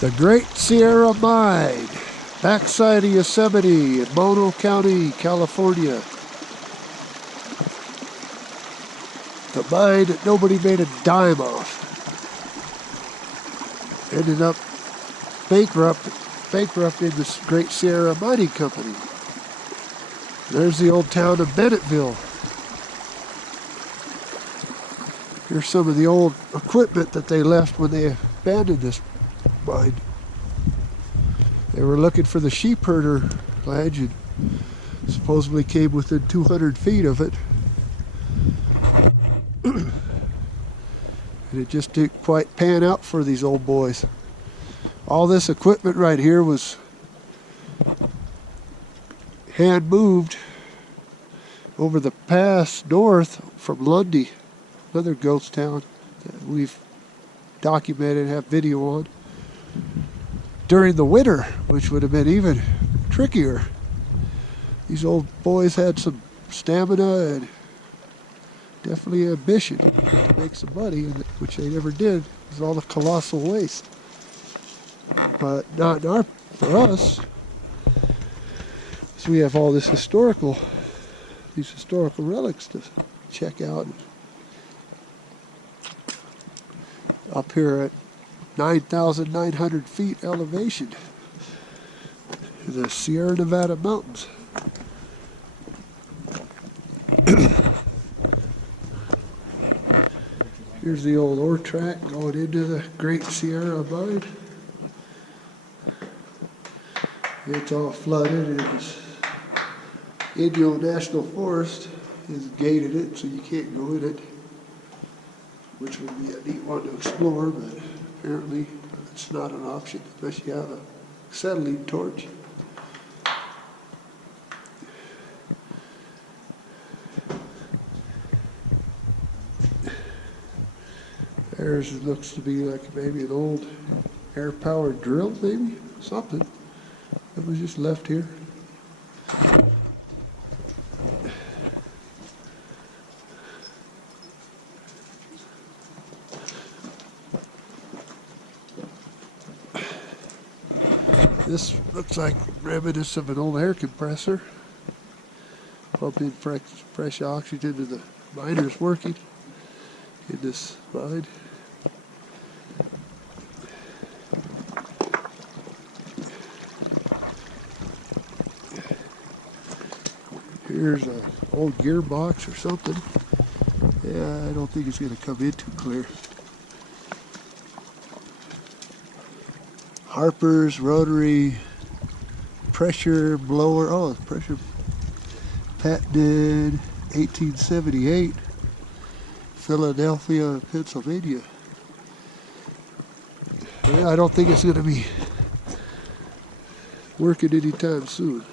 The Great Sierra Mine, backside of Yosemite in Mono County, California. The mine that nobody made a dime off. Ended up bankrupt in this Great Sierra Mining Company. There's the old town of Bennetville. Here's some of the old equipment that they left when they abandoned this mine. They were looking for the sheep herder ledge and supposedly came within 200 feet of it. And it just didn't quite pan out for these old boys. All this equipment right here was hand moved over the pass north from Lundy, another ghost town that we've documented and have video on, during the winter, which would have been even trickier. These old boys had some stamina and definitely ambition to make some money, which they never did because all the colossal waste. But not for us. So we have all these historical relics to check out. Up here at 9,900 feet elevation in the Sierra Nevada mountains. Here's the old ore track going into the Great Sierra Mine. It's all flooded. Indio National Forest has gated it, so you can't go in it, which would be a neat one to explore, but apparently it's not an option unless you have a acetylene torch. There's looks to be like maybe an old air-powered drill, maybe something that was just left here. This looks like remnants of an old air compressor, pumping fresh oxygen to the miners working in this mine. Here's an old gearbox or something. Yeah, I don't think it's going to come in too clear. Harper's rotary pressure blower. Oh, pressure patented 1878, Philadelphia, Pennsylvania. Yeah, I don't think it's going to be working anytime soon.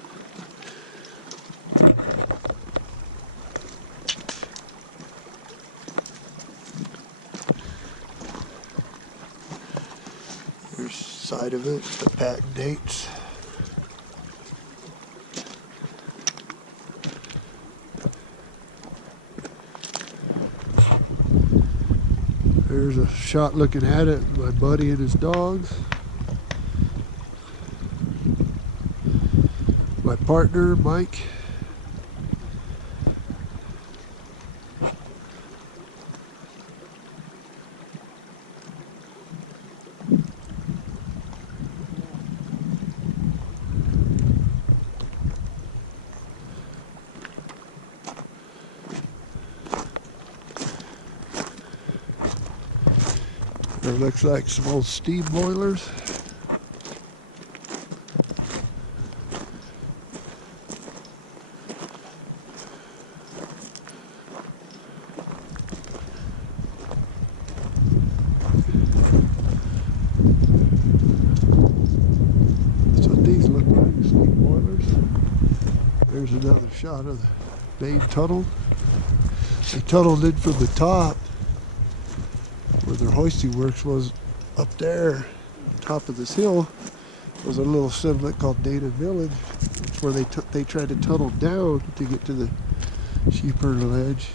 Here's side of it, the patent dates. There's a shot looking at it, my buddy and his dogs. My partner, Mike. There looks like some old steam boilers. That's what these look like, steam boilers. There's another shot of the main tunnel. They tunneled in from the top, where their hoisting works was up there, top of this hill, was a little settlement called Dana Village. It's where they tried to tunnel down to get to the sheep herder ledge.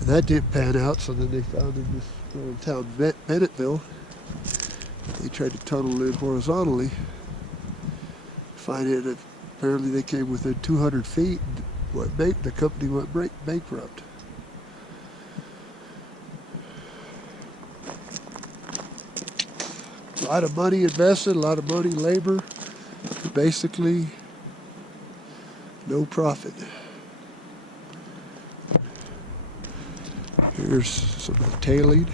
And that didn't pan out, so then they founded this little town, Bennetville. They tried to tunnel in horizontally. Finding that apparently they came within 200 feet. The company went bankrupt. A lot of money invested, a lot of money, labor. Basically, no profit. Here's some tailing.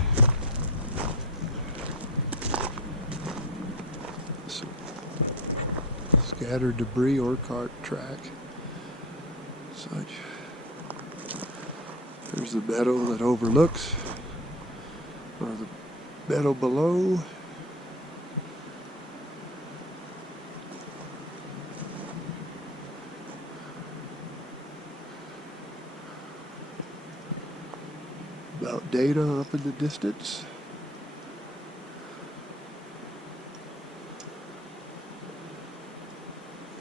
Some scattered debris or cart track. Such. There's the meadow that overlooks, or the meadow below. Mount Dana up in the distance.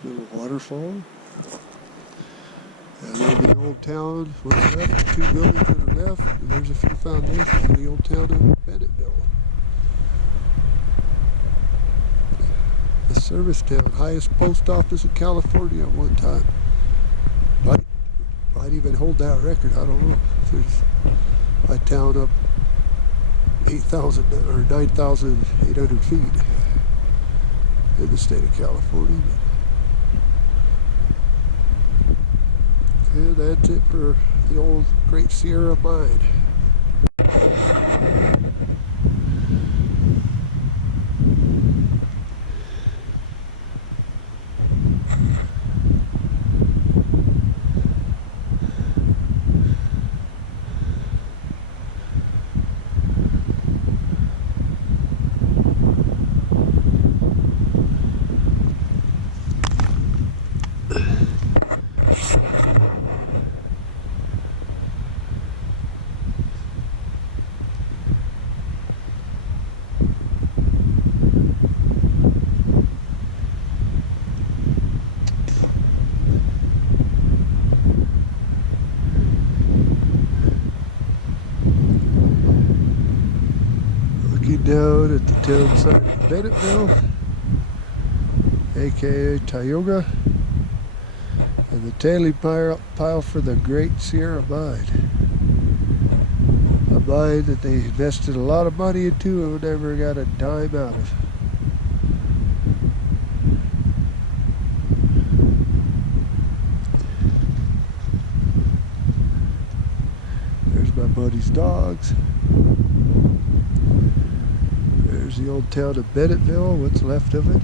Little waterfall. And then the old town, what's left, 2 buildings to the left, and there's a few foundations in the old town of Bennetville. The service town, highest post office in California at one time. Might even hold that record, I don't know. There's a town up 8,000 or 9,800 feet in the state of California. And that's it for the old Great Sierra Mine. Down at the town side of Bennetville, aka Tioga, and the tailing pile for the Great Sierra Mine. A mine that they invested a lot of money into and never got a dime out of. There's my buddy's dogs. There's the old town of Bennetville, what's left of it.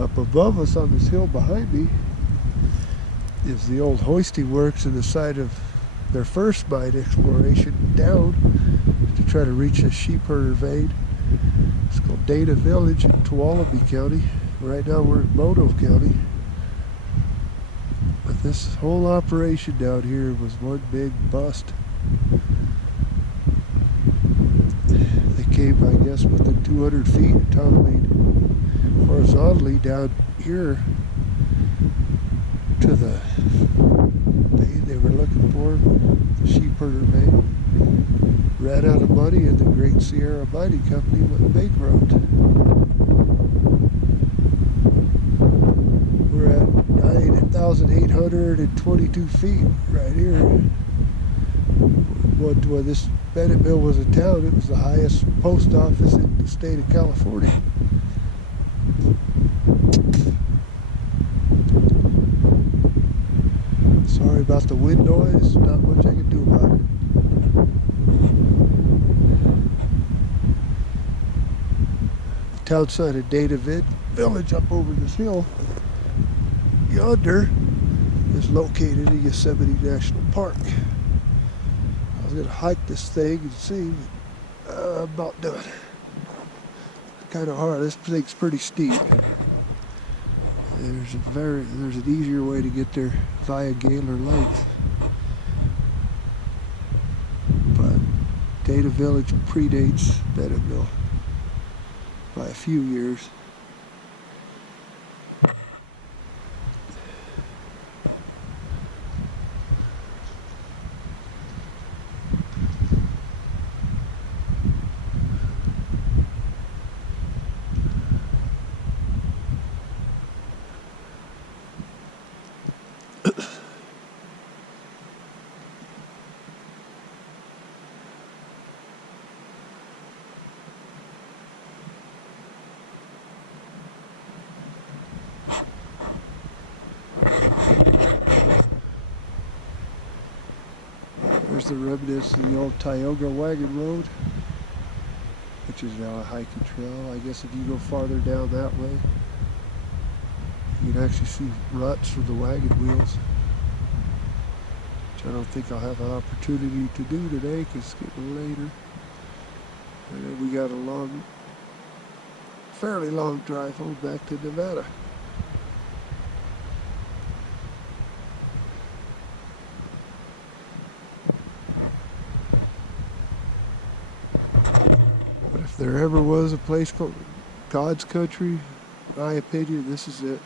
Up above us on this hill behind me is the old hoisting works in the side of their first mine exploration down to try to reach a sheep herder vein. It's called Dana Village in Tuolumne County. Right now we're in Mono County. But this whole operation down here was one big bust. They came, I guess, within 200 feet, tunneling horizontally down here to the vein they were looking for, the sheep herder vein. Ran out of money and the Great Sierra Mining Company went bankrupt. We're at 9,822 feet right here. When this Bennetville was a town, it was the highest post office in the state of California. Sorry about the wind noise, not much I can do about it. The town side of Dana Village up over this hill yonder is located in Yosemite National Park. I was going to hike this thing and see, but I'm not doing it. It's kind of hard. This thing's pretty steep. There's an easier way to get there via Gaylor Lake. But Dana Village predates Bennetville by a few years. There's the remnants of the old Tioga wagon road, which is now a hiking trail. I guess if you go farther down that way, you can actually see ruts from the wagon wheels, which I don't think I'll have an opportunity to do today because it's getting later. And then we got a fairly long drive home back to Nevada. But if there ever was a place called God's country, in my opinion, this is it.